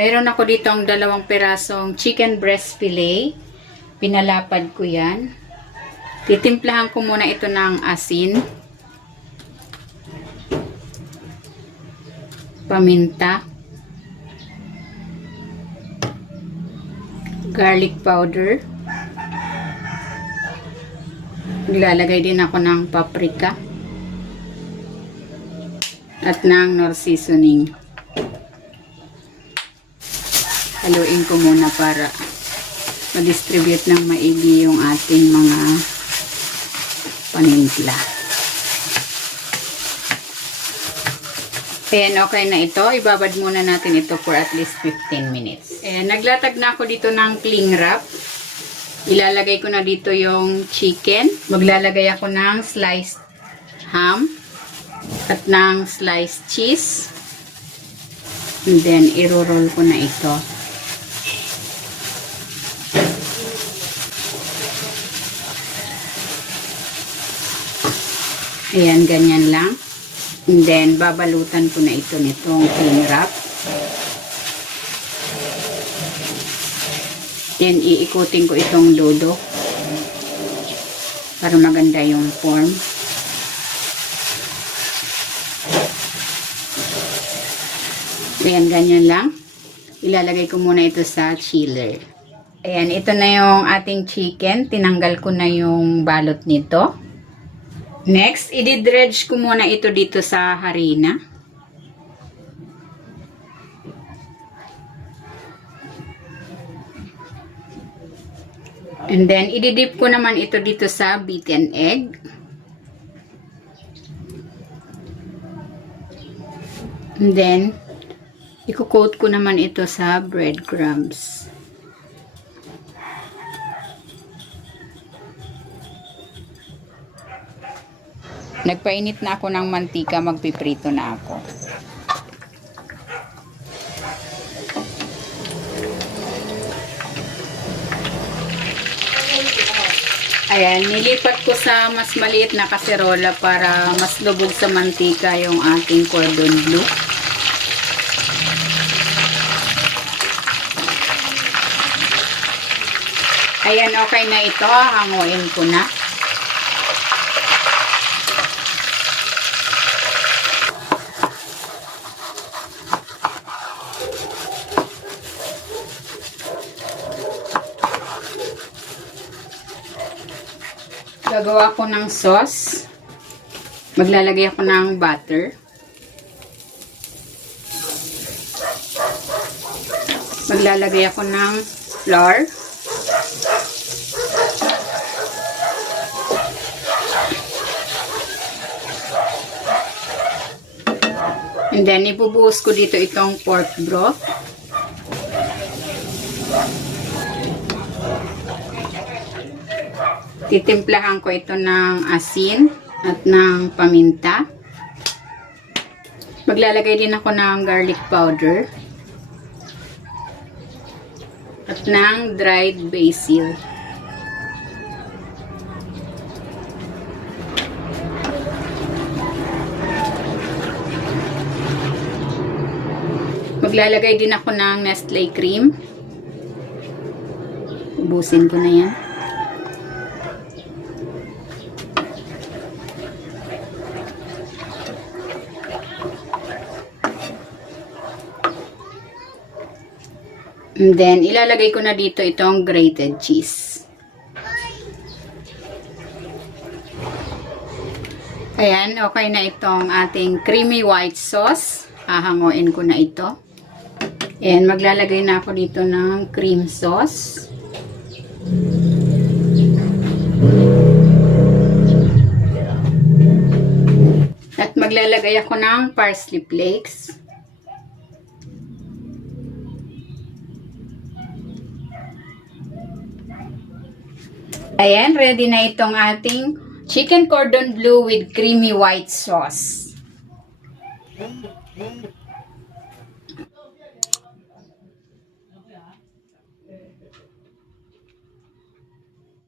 Meron ako dito ang 2 pirasong chicken breast fillet. Pinalapad ko yan. Titimplahan ko muna ito ng asin, paminta, garlic powder. Naglalagay din ako ng paprika at ng nor seasoning. Haluin ko muna para ma-distribute ng maigi yung ating mga panimpla. Ayan, okay na ito. Ibabad muna natin ito for at least 15 minutes. Ayan, naglatag na ako dito ng cling wrap. Ilalagay ko na dito yung chicken. Maglalagay ako ng sliced ham at ng sliced cheese. And then, iro-roll ko na ito. Ayan, ganyan lang. And then, babalutan ko na ito nitong cling wrap. Then, iikutin ko itong lodo para maganda yung form. Ayan, ganyan lang. Ilalagay ko muna ito sa chiller. Ayan, ito na yung ating chicken. Tinanggal ko na yung balot nito. Next, i-dredge ko muna ito dito sa harina. And then, i-dip ko naman ito dito sa beaten egg. And then, i-coat ko naman ito sa breadcrumbs. Nagpainit na ako ng mantika, magpiprito na ako. Ayan, nilipat ko sa mas maliit na kaserola para mas lubog sa mantika yung ating cordon bleu. Ayan, okay na ito. Hanguin ko na. Gagawa ko ng sauce. Maglalagay ako ng butter. Maglalagay ako ng flour. And then, ibubuhos ko dito itong pork broth. Titimplahan ko ito ng asin at ng paminta. Maglalagay din ako ng garlic powder at ng dried basil. Maglalagay din ako ng Nestle cream. Ubusin ko na yan. And then, ilalagay ko na dito itong grated cheese. Ayan, okay na itong ating creamy white sauce. Hahanguin ko na ito. And maglalagay na ako dito ng cream sauce. At maglalagay ako ng parsley flakes. Ayan, ready na itong ating chicken cordon bleu with creamy white sauce.